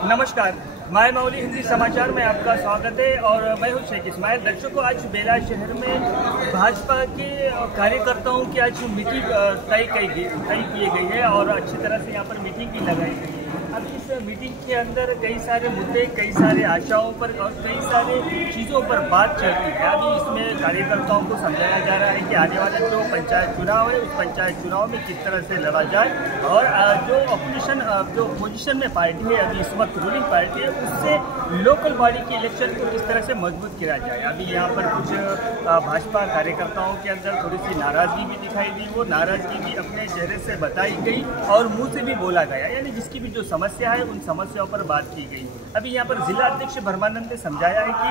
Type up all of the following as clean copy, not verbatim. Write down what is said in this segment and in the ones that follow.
नमस्कार, माय माउली हिंदी समाचार में आपका स्वागत है और मैं हूं शेख इस्माइल। दर्शकों, आज बेला शहर में भाजपा के कार्यकर्ताओं की आज मीटिंग तय की गई है और अच्छी तरह से यहां पर मीटिंग भी लगाई गई है। अब इस मीटिंग के अंदर कई सारे मुद्दे, कई सारे आशाओं पर और कई सारे चीज़ों पर बात चलती है। अभी इसमें कार्यकर्ताओं को समझाया जा रहा है कि आने वाला जो पंचायत चुनाव है, उस पंचायत चुनाव में किस तरह से लड़ा जाए और जो अपोजिशन में पार्टी है, अभी इस वक्त रूलिंग पार्टी है, उससे लोकल बॉडी के इलेक्शन को किस तरह से मजबूत किया जाए। अभी यहाँ पर कुछ भाजपा कार्यकर्ताओं के अंदर थोड़ी सी नाराजगी भी दिखाई दी। वो नाराजगी भी अपने चेहरे से बताई गई और मुंह से भी बोला गया, यानी जिसकी भी जो समस्या है उन समस्याओं पर बात की गई। अभी यहाँ पर जिला अध्यक्ष ब्रह्मानंद ने समझाया है कि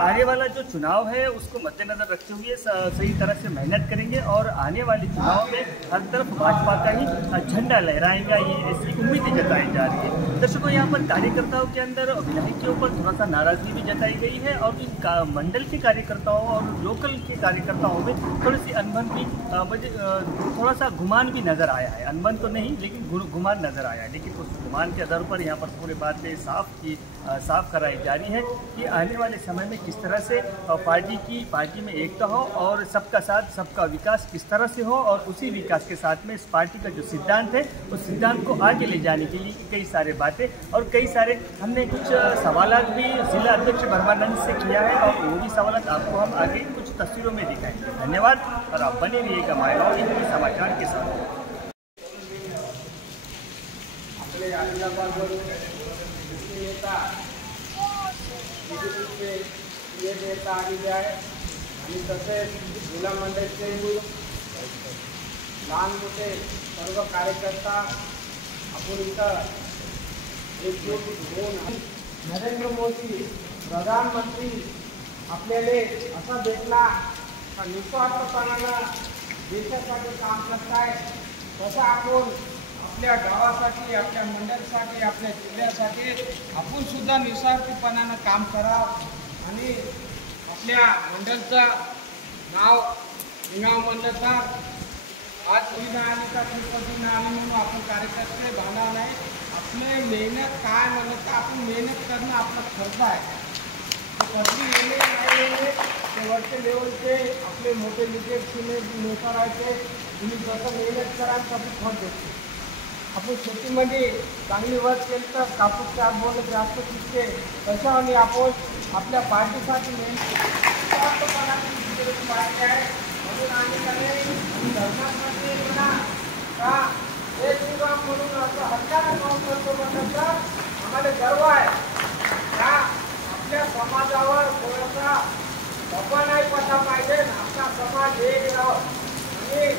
आने वाला जो चुनाव है उसको मद्देनजर रखते हुए सही तरह से मेहनत करेंगे और आने वाले चुनाव में हर तरफ भाजपा का ही झंडा लहराएगा, ये ऐसी उम्मीदें जताई जा रही है। दर्शकों, यहाँ पर कार्यकर्ताओं के अंदर विधायक के ऊपर थोड़ा सा नाराजगी भी जताई गई है और इन मंडल के कार्यकर्ताओं और लोकल के कार्यकर्ताओं में थोड़ी सी अनबन भी, मुझे थोड़ा सा गुमान भी नजर आया है। अनबन तो नहीं, लेकिन गुमान नजर आया है। लेकिन उस गुमान के आधार पर यहाँ पर पूरी बातें साफ कराई जा रही है कि आने वाले समय में किस तरह से पार्टी में एकता हो और सबका साथ सबका विकास किस तरह से हो और उसी विकास के साथ में इस पार्टी का जो सिद्धांत है उस सिद्धांत को आगे ले जाने के लिए कई सारे बातें और कई सारे हमने कुछ सवालात भी जिला अध्यक्ष ब्रह्मानंद से किया है और वो भी सवालात आपको हम आगे कुछ तस्वीरों में दिखाएंगे। धन्यवाद और आप बने रहिएगा माय माउली हिंदी समाचार के साथ। नेता आलेले आहे आणि तसेच जिल्हा मंडळाचे लहान मोठे सर्व कार्यकर्ता आपण इथं एकजूट होऊन नरेंद्र मोदी प्रधानमंत्री आपल्याला असा भेटला का निस्वार्थपणानं देशासाठी काम करताय, तसं आपण आपल्या गावासाठी, आपल्या मंडळासाठी, आपल्या जिल्ह्यासाठी आपण सुद्धा निस्वार्थीपणानं काम करावं आणि आपल्या मंडळाचं नाव निघावं म्हणलं तर आज कोणी नाही आली का कोणी नाही आली म्हणून आपण कार्यकर्ते भांडा नाही. आपले मेहनत काय म्हणलं तर आपण मेहनत करणं आपलं खर्च आहे. कधी येणे नाही येणे ते वरचे लेवलचे आपले मोठे नेता राहायचे, तुम्ही जसं मेहनत कराल तसं फळ भेटते. आपण शेतीमध्ये चांगली वर्क केली तर कापूस 4 बोल जास्त पिकते. तशाने आपण आपल्या पार्टीसाठी मेहनत पार्टी आहे म्हणून आम्ही काही धर्मामध्ये म्हणा का एक युवा म्हणून असं हत्याला काम करतो म्हणलं तर आम्हाला गर्व आहे का आपल्या समाजावर कोणाचा धब्बा नाही पडला पाहिजे. आपला समाज एक राहावं आणि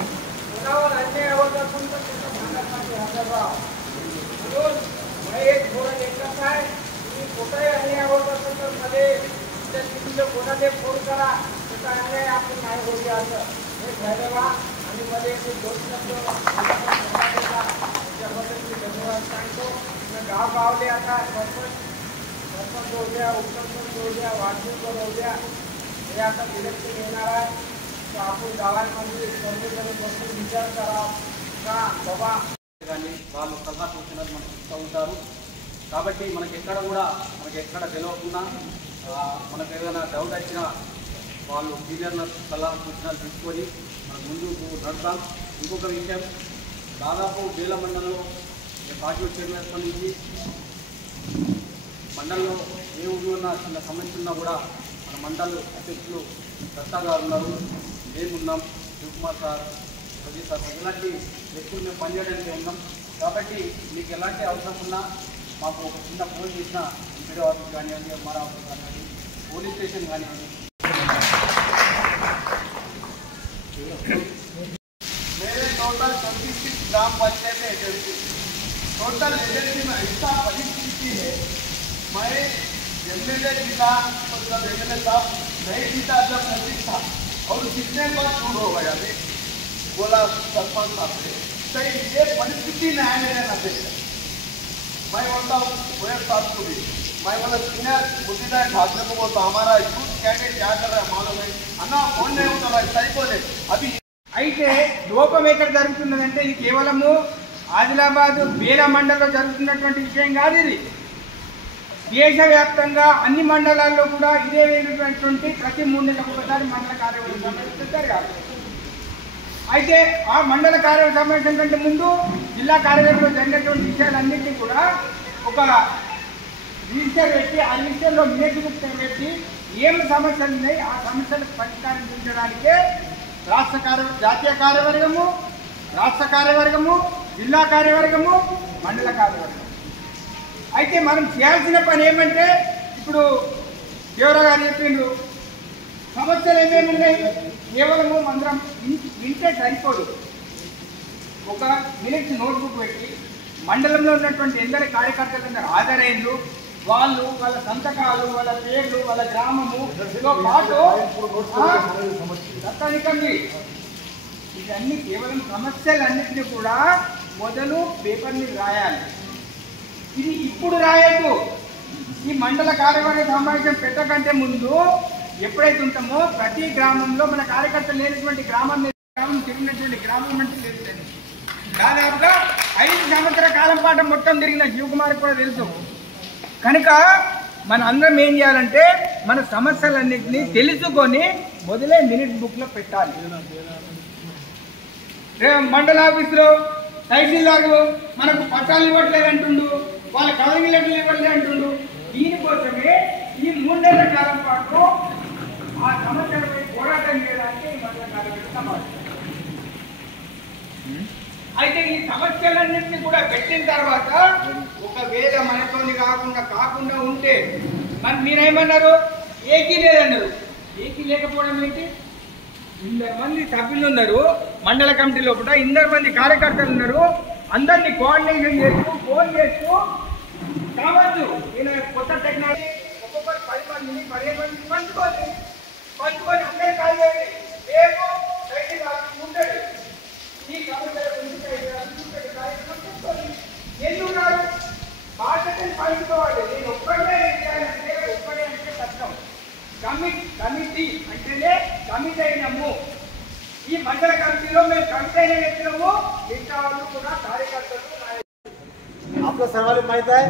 कोणावर अन्याय होत असून तर त्याच्या भांडणासाठी हजर राहावं. म्हणून एक धोरण एकच आहे, तुम्ही कुठेही अन्याय होत असेल तर मध्ये तिथले कोणाला फोन करा, त्याचा अन्याय आपण नाही होऊ असं हे ठरवा आणि मध्ये ते 2 शब्द त्याच्याबद्दल मी धन्यवाद सांगतो. गावगावले आता सरपंच होऊ द्या, उपसरपंच होऊ द्या, वार्डमेंबर होऊ द्या, हे आता इलेक्शन येणार आहे. तर आपण गावांमध्ये सर्वजण बसून विचार करावा का बाबा వాళ్ళు సలహా సూచనలు మనకు ఇస్తూ ఉంటారు. కాబట్టి మనకి ఎక్కడ తెలియకుండా మనకు ఏదైనా డౌట్ వచ్చినా వాళ్ళు సీనియర్ల సలహా సూచనలు తీసుకొని మనం ముందుకు నడుద్దాం. ఇంకొక విషయం, దాదాపు వేల మండలంలో పార్టీ చైర్మన్ నుంచి మండలంలో ఏ ఊరు ఉన్నా చిన్న సమస్య ఉన్నా కూడా మన మండల అధ్యక్షులు దత్తా గారు ఉన్నారు, మేమున్నాం, శివకుమార్ సార్, ప్రదీప్ సార్, ఇలాంటి వ్యక్తులు మేము పనిచేయడానికి ఉన్నాం. కాబట్టి మీకు ఎలాంటి అవసరం ఉన్నా మాకు ఒక చిన్న ఫోన్ చేసిన వీడియో ఆఫీస్ కానివ్వండి, ఎంఆర్ ఆఫీస్ కానివ్వండి, పోలీస్ స్టేషన్ కానివ్వండి. मेरे टोटल 26 ग्राम पंचायत एजेंसी, टोटल एजेंसी में ऐसा परिस्थिति है, मैं एमएलए जीता तो जब एमएलए साहब नहीं जीता जब नजदीक था और जीतने पर छूट हो गया बोला सरपंच साहब से, सही ये परिस्थिति नहीं है मेरे नजर से. मैं बोलता हूँ वैस साहब को भी, मैं बोला सीनियर बुद्धिदार ठाकरे को बोलता हमारा यूथ कैडेट क्या कर रहा है मालूम है अन्ना फोन नहीं होता है सही बोले. अभी అయితే లోపం ఎక్కడ జరుగుతున్నదంటే ఇది కేవలము ఆదిలాబాద్ బేల మండలంలో జరుగుతున్నటువంటి విషయం కాదు. ఇది దేశవ్యాప్తంగా అన్ని మండలాల్లో కూడా ఇదే విధమైనటువంటి ప్రతి 3 నెలలకు ఒకసారి మండల కార్యవర్గ సమావేశం జరగాలి. అయితే ఆ మండల కార్యవర్గ సమావేశం కంటే ముందు జిల్లా కార్యవర్గంలో జరిగినటువంటి విషయాలన్నింటినీ కూడా ఒక రిజిస్టర్ పెట్టి ఆ రిజిస్టర్లో మినిట్ బుక్ పెట్టి ఏం సమస్యలు ఉన్నాయి ఆ సమస్యలకు పరిష్కారం చూపించడానికే జాతీయ కార్యవర్గము, రాష్ట్ర కార్యవర్గము, జిల్లా కార్యవర్గము, మండల కార్యవర్గం. అయితే మనం చేయాల్సిన పని ఏమంటే ఇప్పుడు దేవరావు గారు చెప్పిండ్రు సమస్యలు ఏమేమి ఉన్నాయి. కేవలము మందరం వింటే సరిపోదు. ఒక మినిట్స్ నోట్బుక్ పెట్టి మండలంలో ఉన్నటువంటి ఎందరి కార్యకర్తలందరూ హాజరైండ్రు, వాళ్ళు వాళ్ళ సంతకాలు, వాళ్ళ పేర్లు, వాళ్ళ గ్రామము పాటు దత్తానికండి ఇవన్నీ కేవలం సమస్యలన్నింటినీ కూడా మొదలు పేపర్ మీద రాయాలి. ఇది ఇప్పుడు రాయద్దు. ఈ మండల కార్యవర్గ సమావేశం పెట్టకంటే ముందు ఎప్పుడైతే ఉంటామో ప్రతి గ్రామంలో మన కార్యకర్తలు లేనటువంటి గ్రామం తిరిగినటువంటి గ్రామం అంటే తెలుస్తుంది. దాదాపుగా 5 సంవత్సరాల కాలం పాటు మొత్తం తిరిగిన శివకుమార్ కూడా తెలుసు. కనుక మన అందరం ఏం చేయాలంటే మన సమస్యలన్నింటినీ తెలుసుకొని మొదలే మినిట్ బుక్లో పెట్టాలి. మండల ఆఫీసులో తహసీల్దారు మనకు పట్టాలు ఇవ్వట్లేదు అంటుండు, వాళ్ళ కలరింగ్ లెటర్లు ఇవ్వట్లేదు అంటుండు. దీనికోసమే ఈ 3 నెలల కాలం పాటు ఆ సమస్యలపై పోరాటం చేయడానికి మండల కార్యవర్గ సమావేశం. అయితే ఈ సమస్యలన్నింటినీ కూడా పెట్టిన తర్వాత ఒకవేళ మనతోని కాకుండా ఉంటే మరి మీరేమన్నారు ఏకీ లేదన్నారు. ఏకీ లేకపోవడం ఏంటి? 2 మంది సభ్యులు ఉన్నారు మండల కమిటీ లోపల, 2 మంది కార్యకర్తలు ఉన్నారు. అందరినీ కోఆర్డినేషన్ చేస్తూ ఫోన్ చేస్తూ కావచ్చు నేను కొత్త టెక్నాలజీ ఒక్కొక్కరు 10 మందిని 15 మందిని పంచుకొని అందరూ కాదు రేపు ఉంటాడు ఈ కమిటీ ఎందుకు కాదు బాధ్యతను పంచుకోవాలి. నేను ఒక్కడే చేయాలంటే ఒక్కడే అంటే కష్టం. కమిటీ అంటేనే కమిటీ అయినాము. ఈ మండల కమిటీలో మేము కమిటీ అయిన వ్యక్తులము, మిగతా వాళ్ళు కూడా कार्यकर्ते. आपल्या सर्वांना माहित आहे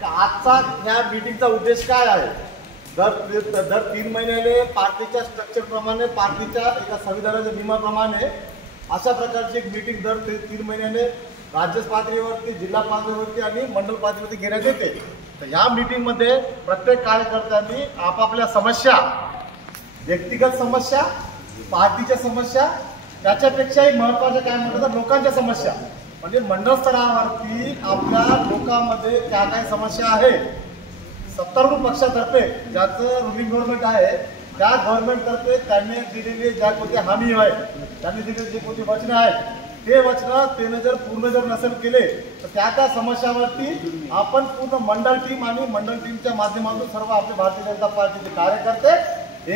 की आजचा ह्या मीटिंगचा उद्देश काय आहे. दर 3 महिन्याने पार्टीच्या स्ट्रक्चर प्रमाणे, पार्टीच्या एका संविधानाच्या नियमाप्रमाणे अशा प्रकारची एक मीटिंग दर 3 महिन्याने राज्य पातळीवरती, जिल्हा पातळीवरती आणि मंडल पातळीवरती घेण्यात येते. तर ह्या मीटिंगमध्ये प्रत्येक कार्यकर्त्यांनी आपापल्या समस्या, व्यक्तिगत समस्या, पार्टीच्या समस्या, त्याच्यापेक्षाही महत्त्वाचं काय म्हणतात तर लोकांच्या समस्या, म्हणजे मंडळ स्तरावरती आपल्या लोकांमध्ये क्या काय समस्या आहे. सत्तारूढ पक्षातर्फे ज्याचं रुलिंग गव्हर्नमेंट आहे त्या गव्हर्नमेंटतर्फे त्यांनी दिलेली ज्या कोणत्या हमी आहे, त्यांनी दिलेली जे कोणती वचनं आहेत ते वचनं त्याने जर पूर्ण नसेल केले तर त्या समस्यावरती आपण पूर्ण मंडळ टीम आणि मंडळ टीमच्या माध्यमातून सर्व आपले भारतीय जनता पार्टीचे कार्यकर्ते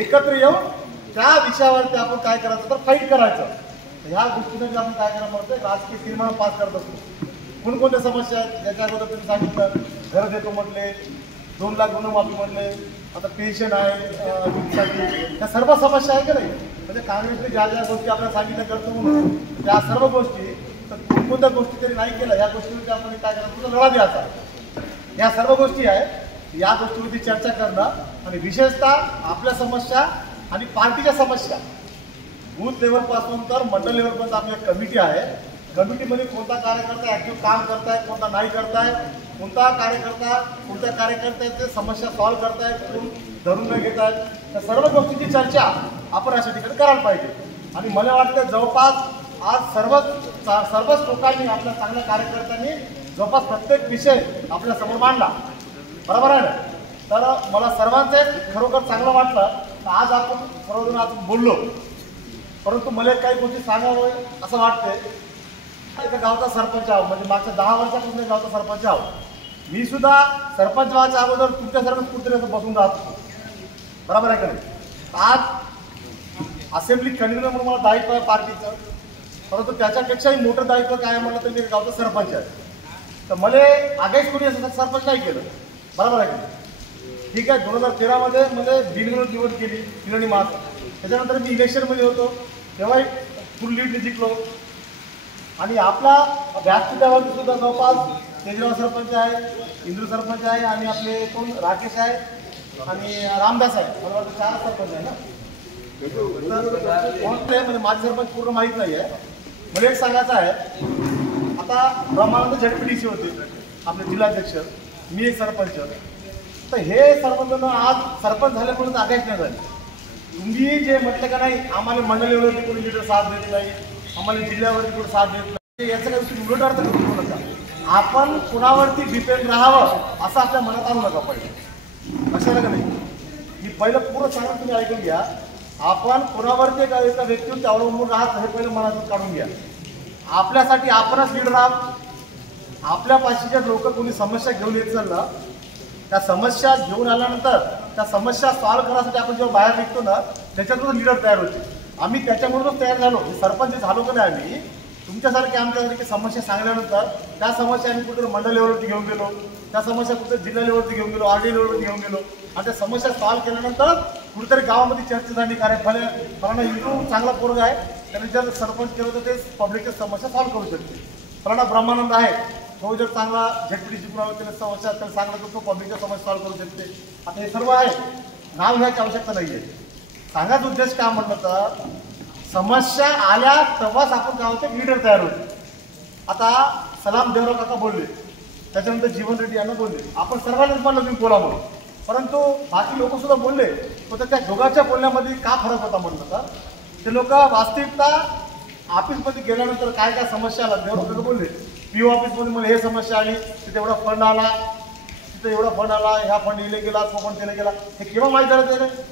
एकत्र येऊन त्या विषयावरती आपण काय करायचं तर फाईट करायचं. ह्या गोष्टीने आपण काय करायला म्हणतोय राजकीय तीर्मानं पास करत असतो. कोणकोणत्या समस्या आहेत ज्याच्या अगोदर तुम्ही सांगितलं, घर देतो म्हटले, 2 लाख ऋणमाफी म्हटले, आता पेन्शन आहे, त्या सर्व समस्या आहे का नाही. म्हणजे काँग्रेसने ज्या गोष्टी आपल्याला सांगितल्या करतो म्हणून त्या सर्व गोष्टी, तर कोणकोणत्या गोष्टी तरी नाही केल्या ह्या गोष्टीवरती आपण काय करायचं लढा द्यायचा. या सर्व गोष्टी आहेत, या गोष्टीवरती चर्चा करणं आणि विशेषतः आपल्या समस्या आणि पार्टीच्या समस्या बूथ लेवलपासून तर मंडल लेवलपर्यंत आपली कमिटी आहे. कमिटीमध्ये कोणता कार्यकर्ता ॲक्टिव्ह काम करताय, कोणता नाही करताय, कोणता कार्यकर्ता कोणत्या कार्यकर्त्याचे समस्या सॉल्व्ह करतायत, कोण धरून न घेत आहेत, त्या सर्व गोष्टींची चर्चा आपण अशा ठिकाणी करायला पाहिजे. आणि मला वाटतं जवळपास आज सर्वच लोकांनी, आपल्या चांगल्या कार्यकर्त्यांनी जवळपास प्रत्येक विषय आपल्या समोर मांडला, बरोबर आहे ना. तर मला सर्वांचे खरोखर चांगलं वाटलं. आज आपण सर्वजण आज बोललो, परंतु मला काही गोष्टी सांगावं असं वाटतंय. एका गावचा सरपंच आहो, म्हणजे मागच्या 10 वर्षापासून गावचा सरपंच आहो. मी सुद्धा सरपंच व्हायच्या अगोदर तुमच्यासारखं कुठेतरी असं बसून राहतो, बरोबर आहे का नाही. आज असेंब्ली कन्व्हेनर म्हणून मला दायित्व आहे पार्टीचं, परंतु त्याच्यापेक्षाही मोठं दायित्व काय म्हणलं तर मी गावचा सरपंच आहे. तर मला आगाईच कोणी असं सरपंच नाही केलं, बरोबर आहे का नाही. ठीक आहे, 2013 मध्ये मला बिनविरोध निवड केली, किरणी मास. त्याच्यानंतर मी इलेक्शनमध्ये होतो, तेव्हाही फुल लीडने जिंकलो. आणि आपला व्यासपीठावरती सुद्धा जवळपास तेजराव सरपंच आहे, इंदू सरपंच आहे आणि आपले कोण राकेश आहे आणि रामदास आहे. मला वाटतं 4 सरपंच आहे ना. म्हणजे माझे सरपंच पूर्ण माहीत नाही आहे. मला एक सांगायचं आहे, आता ब्रह्मानंद झटपीडीसी होते आपले जिल्हाध्यक्ष, मी एक सरपंच. तर हे सरपंच आज सरपंच झाल्यामुळे आदेश नाही झाले. तुम्ही जे म्हटलं का नाही आम्हाला मंडळीवरती कोणी लीडर साथ देत नाही, आम्हाला जिल्ह्यावरती कोणी साथ देत नाही, याचा काही तुम्ही उलट अर्थ करू नका. आपण कुणावरती डिपेंड राहावं असं आपल्या मनात आणू नका. पहिले कशाला का नाही, मी पहिलं पूर्ण सांगा, तुम्ही ऐकून घ्या. आपण कुणावरती एका व्यक्तीवरती अवलंबून राहत हे पहिलं मनातून काढून घ्या. आपल्यासाठी आपणच लीडर आहात. आपल्या पाशीच्या लोक कोणी समस्या घेऊन येत चालला, त्या समस्या घेऊन आल्यानंतर त्या समस्या सॉल्व्ह करण्यासाठी आपण जेव्हा बाहेर निघतो ना, त्याच्यातून लीडर तयार होते. आम्ही त्याच्यामधूनच तयार झालो. सरपंच झालो का नाही आम्ही, तुमच्यासारखे आमच्यासारखे समस्या सांगल्यानंतर त्या समस्या आम्ही कुठे मंडळ लेवलवरती घेऊन गेलो, त्या समस्या कुठे जिल्हा लेवलवरती घेऊन गेलो, RD लेवलवरती घेऊन गेलो आणि त्या समस्या सॉल्व्ह केल्यानंतर कुठेतरी गावामध्ये चर्चा झाली. कारण फलाना इंदू चांगला पोरगा आहे, त्याने जर सरपंच केलं तर ते पब्लिकच्या समस्या सॉल्व्ह करू शकते. फलाना ब्रह्मानंद आहे, तो जर चांगला झटपीडीसी पुरावा त्याला समस्या त्याला सांगलं तर तो पब्लिकच्या समस्या सॉल्व्ह करू शकते. आता हे सर्व आहे, नाव घ्यायची आवश्यकता नाही आहे. सांगायचा उद्देश काय म्हटलं तर समस्या आल्या तेव्हाच आपण काय होते लीडर तयार होते. आता सलाम देवराव काका बोलले, त्याच्यानंतर जीवन रेड्डी यांना बोलले, आपण सर्वांनाच म्हणलं तुम्ही बोला म्हणून, परंतु बाकी लोक सुद्धा बोलले. तर त्या दोघांच्या बोलण्यामध्ये का फरक होता म्हटलं तर ते लोक वास्तविकता ऑफिसमध्ये गेल्यानंतर काय काय समस्या आला देवराव काका बोलले. PO ऑफिसमध्ये मला हे समस्या आली, तिथे एवढा फंड आला, तिथे एवढा फंड आला, ह्या फंड इले गेला, तो फंड तिला गेला, हे केव्हा माहीत झालं त्याने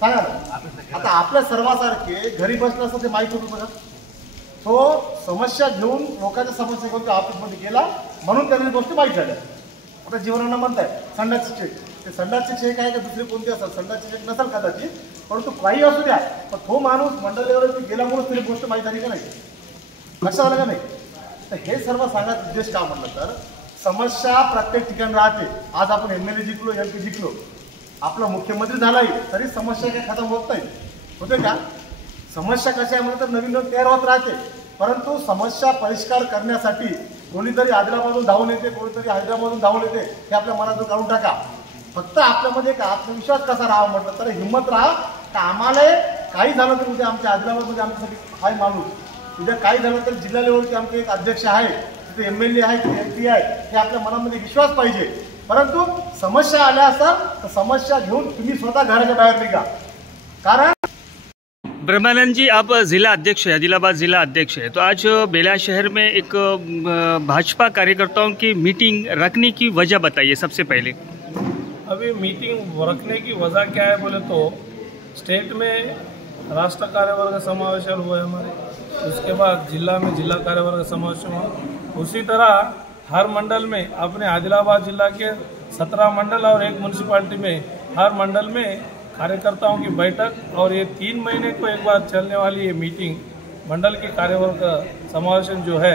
सांगा ना. आता आपल्या सर्वांसारखे घरी बसलं असं ते माहीत होतं का? तो समस्या घेऊन लोकांच्या समस्या घेऊन त्या ऑफिसमध्ये गेला म्हणून त्यांनी गोष्टी माहीत झाल्या. आता जीवनानं म्हणताय संडासचे चेक, ते संडासचे चेक आहे का दुसरे कोणते असतात, संडासचे चेक नसेल कदाचित, परंतु काही असू द्या, पण तो माणूस मंडळ लेवलवरती गेल्यामुळेच तरी गोष्ट माहीत झाली का नाही, लक्षात आलं का नाही. तर हे सर्व सांगायचा उद्देश का म्हटलं तर समस्या प्रत्येक ठिकाणी राहते. आज आपण MLA जिंकलो, MP जिंकलो, आपला मुख्यमंत्री झालाही तरी समस्या काही खतम होत नाही. होते का? समस्या कशा आहे म्हणलं तर नवीन नवीन तयार होत राहते. परंतु समस्या परिष्कार करण्यासाठी कोणीतरी आदिलाबादून धावून येते, कोणीतरी हैदराबादून धावून येते, हे आपल्या मनातून काढून टाका. फक्त आपल्यामध्ये एक आत्मविश्वास कसा राहावा म्हटलं तर हिंमत राहा का आम्हाला काही झालं तर उद्या आमच्या आदिलाबादमध्ये आमच्यासाठी हाय माणूस, उद्या काही झालं तर जिल्हा लेवलचे आमचे एक अध्यक्ष आहे, तिथे MLA आहे, MP आहे, हे आपल्या मनामध्ये विश्वास पाहिजे. परंतु समस्या आल्या असेल तर समस्या घेऊन तुम्ही स्वतः घराच्या बाहेर निघा. कारण ब्रह्मानंद जी, आप जिला अध्यक्ष है, आदिलाबाद जिला अध्यक्ष है, तो आज बेला शहर में एक भाजपा कार्यकर्ताओं की मीटिंग रखने की वजह बताइए सबसे पहले. अभी मीटिंग रखने की वजह क्या है बोले तो स्टेट में राष्ट्र कार्यवर्ग समावेशन हुआ है हमारे, उसके बाद जिला में जिला कार्यवर्ग समावेशन हुआ. उसी तरह हर मंडल में अपने आदिलाबाद जिला के 17 मंडल और एक म्यूनसिपालिटी में हर मंडल में कार्यकर्ताओं की बैठक और ये 3 महीने को एक बार चलने वाली ये मीटिंग मंडल के कार्यवर्ग समावेशन जो है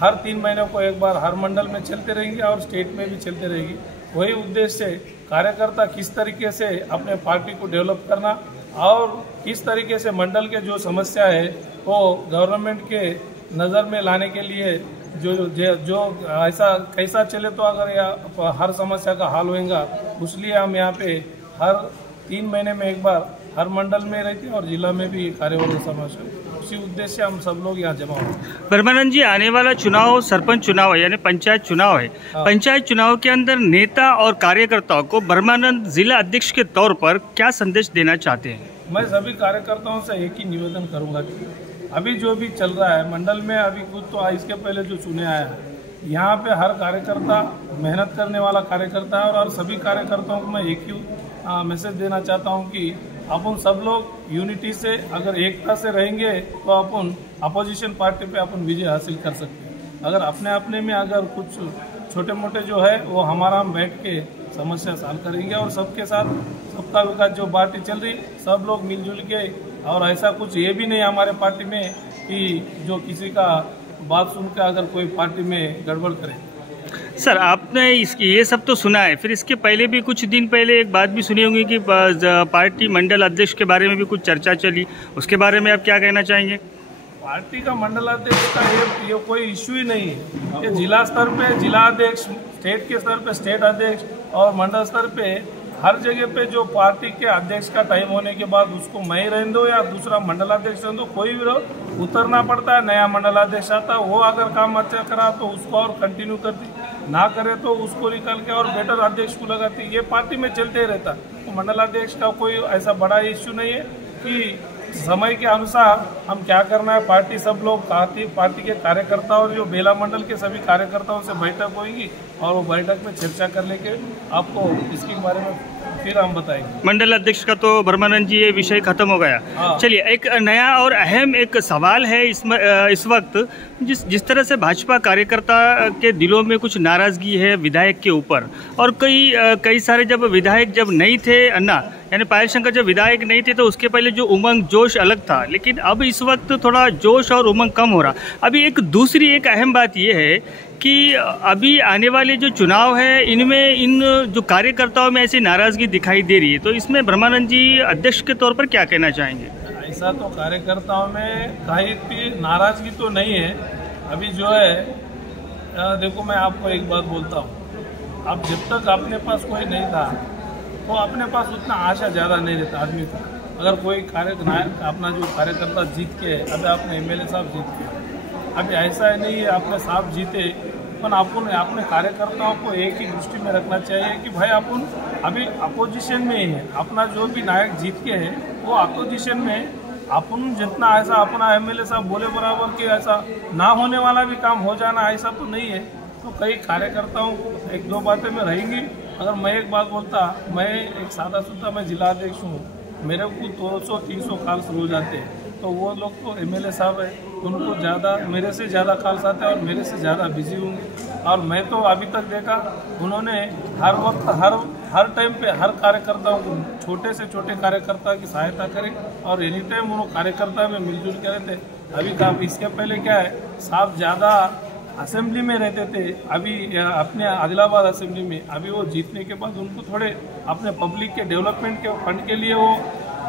हर 3 महीनों को एक बार हर मंडल में चलते रहेंगे और स्टेट में भी चलते रहेगी. वही उद्देश्य से कार्यकर्ता किस तरीके से अपने पार्टी को डेवलप करना और किस तरीके से मंडल के जो समस्या है वो गवर्नमेंट के नज़र में लाने के लिए जो ऐसा कैसा चले तो अगर या हर समस्या का हल होगा, इसलिए हम यहाँ पे हर 3 महीने में एक बार हर मंडल में रहते हैं और जिला में भी कार्यवर्ग समावेशन, उसी उद्देश्य से हम सब लोग यहाँ जमा हो. ब्रह्मानंद जी, आने वाला चुनाव सरपंच चुनाव है यानी पंचायत चुनाव है. पंचायत चुनाव के अंदर नेता और कार्यकर्ताओं को ब्रह्मानंद जिला अध्यक्ष के तौर पर क्या संदेश देना चाहते हैं? मैं सभी कार्यकर्ताओं से एक ही निवेदन करूँगा कि अभी जो भी चल रहा है मंडल में, अभी कुछ तो इसके पहले जो चुने आया है, यहाँ पे हर कार्यकर्ता मेहनत करने वाला कार्यकर्ता है और सभी कार्यकर्ताओं को मैं एक ही मैसेज देना चाहता हूँ कि अपन सब लोग यूनिटी से अगर एकता से रहेंगे तो अपन अपोजिशन पार्टी पे अपन विजय हासिल कर सकते हैं. अगर अपने अपने में अगर कुछ छोटे मोटे जो है वो हमारा हम बैठ के समस्या सॉल्व करेंगे और सबके साथ सबका विकास जो पार्टी चल रही सब लोग मिलजुल के, और ऐसा कुछ ये भी नहीं हमारे पार्टी में कि जो किसी का बात सुनकर अगर कोई पार्टी में गड़बड़ करे. सर, आपने ये सब तो सुना है, फिर इसके पहले भी कुछ दिन पहले एक बात भी सुनी होगी कि पार्टी मंडल अध्यक्ष के बारे में भी कुछ चर्चा चली, उसके बारे में आप क्या कहना चाहेंगे? पार्टी का मंडलाध्यक्ष का ये कोई इश्यू ही नहीं है। ये जिला स्तर पे जिला अध्यक्ष, स्टेट के स्तर पे स्टेट अध्यक्ष और मंडल स्तर पे हर जगह पे जो पार्टी के अध्यक्ष का टाइम होने के बाद उसको मैं ही रहने दो या दूसरा मंडलाध्यक्ष रहने दो, कोई भी रहो, उतरना पड़ता है। नया मंडलाध्यक्ष आता है, वो अगर काम अच्छा करा तो उसको और कंटिन्यू करती, ना करे तो उसको निकाल के और बेटर अध्यक्ष को लगाती। ये पार्टी में चलते ही रहता। तो मंडलाध्यक्ष का कोई ऐसा बड़ा इश्यू नहीं है कि समय के अनुसार हम क्या करना है। पार्टी सब लोग पार्टी के कार्यकर्ता और जो बेला मंडल के सभी कार्यकर्ताओं से बैठक होगी और वो बैठक में चर्चा कर लेके आपको इसके बारे में फिर हम बताएंगे। मंडल अध्यक्ष का तो ब्रह्मानंद जी ये विषय खत्म हो गया। चलिए एक नया और अहम एक सवाल है इस वक्त, जिस तरह से भाजपा कार्यकर्ता के दिलों में कुछ नाराजगी है विधायक के ऊपर, और कई सारे जब विधायक जब नहीं थे अन्ना यानी पायल शंकर जब विधायक नहीं थे तो उसके पहले जो उमंग जोश अलग था, लेकिन अब इस वक्त थोड़ा जोश और उमंग कम हो रहा। अभी एक अहम बात यह है कि अभी आने वाले जो चुनाव है इनमें इन जो कार्यकर्ताओं में ऐसी नाराजगी दिखाई दे रही है, तो इसमें ब्रह्मानंद जी अध्यक्ष के तौर पर क्या कहना चाहेंगे? ऐसा तो कार्यकर्ताओं में कहीं भी नाराजगी तो नहीं है। अभी जो है देखो, मैं आपको एक बात बोलता हूँ, अब जब तक अपने पास कोई नहीं था तो अपने पास उतना आशा ज़्यादा नहीं रहता आदमी को। अगर कोई अपना जो कार्यकर्ता जीत के, अभी आपने एमएलए साहब जीत के, अभी ऐसा नहीं है आपने साहब जीते, पर अपने कार्यकर्ताओं को एक ही दृष्टि में रखना चाहिए कि भाई अपन अभी अपोजिशन में ही है। अपना जो भी नायक जीत के है वो अपोजिशन में, अपन जितना ऐसा अपना एमएलए साहब बोले बराबर कि ऐसा ना होने वाला भी काम हो जाना ऐसा तो नहीं है। तो कई कार्यकर्ताओं एक दो बातें में रहेंगी। अगर मैं एक बात बोलता, मैं एक सादा सुदा मैं जिला अध्यक्ष हूँ, मेरे को 200-300 कॉल्स रोज आते हैं, तो वो लोग तो एमएलए साहब है, उनको ज़्यादा मेरे से ज़्यादा कॉल्स आते हैं और मेरे से ज़्यादा बिजी होंगे। और मैं तो अभी तक देखा उन्होंने हर वक्त हर टाइम पे हर कार्यकर्ताओं को, छोटे से छोटे कार्यकर्ता की सहायता करें और एनी टाइम वो कार्यकर्ता में मिलजुल के रहते। अभी इसके पहले क्या है, साहब ज़्यादा असेंबली में रहते थे, अभी अपने आदिलाबाद असेंबली में, अभी वो जीतने के बाद उनको थोड़े अपने पब्लिक के डेवलपमेंट के फंड के लिए वो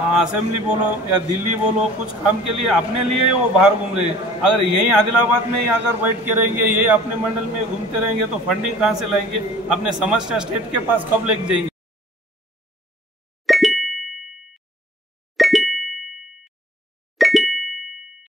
असेंबली बोलो या दिल्ली बोलो, कुछ काम के लिए अपने लिए वो बाहर घूम रहे हैं। अगर यही आदिलाबाद में ही अगर बैठ के रहेंगे, यही अपने मंडल में घूमते रहेंगे तो फंडिंग कहाँ से लाएंगे? अपने समस्या स्टेट के पास कब लेके जाएंगे?